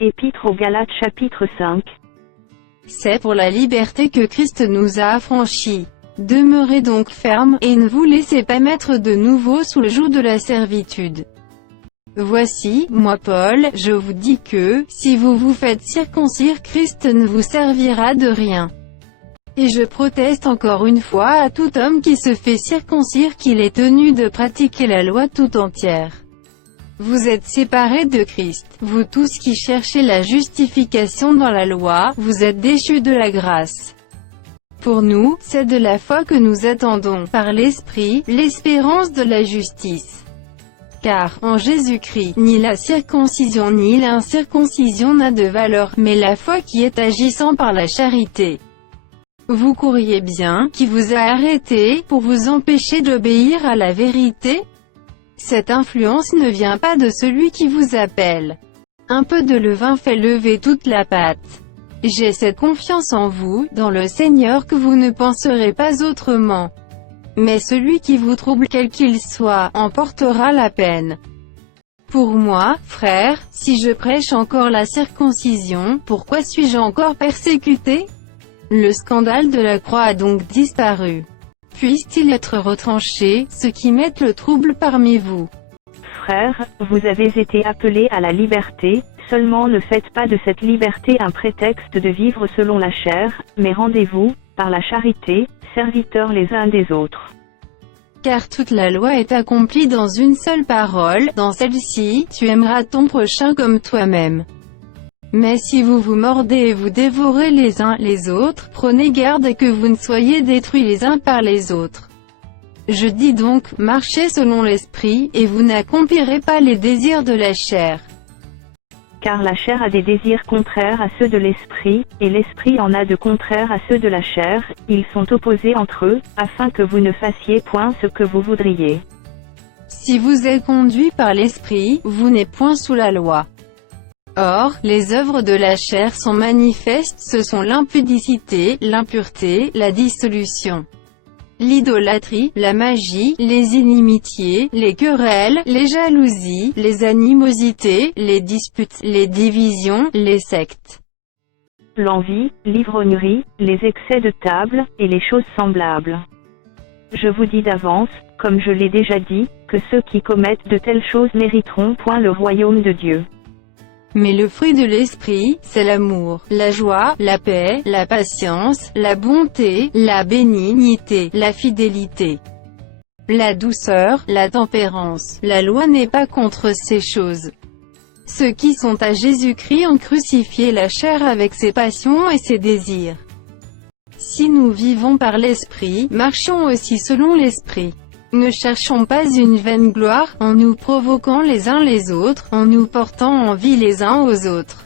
Épître aux Galates chapitre 5. C'est pour la liberté que Christ nous a affranchis. Demeurez donc fermes, et ne vous laissez pas mettre de nouveau sous le joug de la servitude. Voici, moi Paul, je vous dis que, si vous vous faites circoncire, Christ ne vous servira de rien. Et je proteste encore une fois à tout homme qui se fait circoncire qu'il est tenu de pratiquer la loi tout entière. Vous êtes séparés de Christ, vous tous qui cherchez la justification dans la loi, vous êtes déchus de la grâce. Pour nous, c'est de la foi que nous attendons, par l'Esprit, l'espérance de la justice. Car, en Jésus-Christ, ni la circoncision ni l'incirconcision n'a de valeur, mais la foi qui est agissant par la charité. Vous courriez bien, qui vous a arrêté, pour vous empêcher d'obéir à la vérité? Cette influence ne vient pas de celui qui vous appelle. Un peu de levain fait lever toute la pâte. J'ai cette confiance en vous, dans le Seigneur, que vous ne penserez pas autrement. Mais celui qui vous trouble quel qu'il soit, en portera la peine. Pour moi, frères, si je prêche encore la circoncision, pourquoi suis-je encore persécuté? Le scandale de la croix a donc disparu. Puisse-t-il être retranché, ceux qui mettent le trouble parmi vous. Frères, vous avez été appelés à la liberté, seulement ne faites pas de cette liberté un prétexte de vivre selon la chair, mais rendez-vous, par la charité, serviteurs les uns des autres. Car toute la loi est accomplie dans une seule parole, dans celle-ci, tu aimeras ton prochain comme toi-même. Mais si vous vous mordez et vous dévorez les uns les autres, prenez garde que vous ne soyez détruits les uns par les autres. Je dis donc, marchez selon l'esprit, et vous n'accomplirez pas les désirs de la chair. Car la chair a des désirs contraires à ceux de l'esprit, et l'esprit en a de contraires à ceux de la chair, ils sont opposés entre eux, afin que vous ne fassiez point ce que vous voudriez. Si vous êtes conduits par l'esprit, vous n'êtes point sous la loi. Or, les œuvres de la chair sont manifestes, ce sont l'impudicité, l'impureté, la dissolution, l'idolâtrie, la magie, les inimitiés, les querelles, les jalousies, les animosités, les disputes, les divisions, les sectes, l'envie, l'ivrognerie, les excès de table, et les choses semblables. Je vous dis d'avance, comme je l'ai déjà dit, que ceux qui commettent de telles choses n'hériteront point le royaume de Dieu. Mais le fruit de l'esprit, c'est l'amour, la joie, la paix, la patience, la bonté, la bénignité, la fidélité, la douceur, la tempérance. La loi n'est pas contre ces choses. Ceux qui sont à Jésus-Christ ont crucifié la chair avec ses passions et ses désirs. Si nous vivons par l'esprit, marchons aussi selon l'esprit. Ne cherchons pas une vaine gloire, en nous provoquant les uns les autres, en nous portant envie les uns aux autres.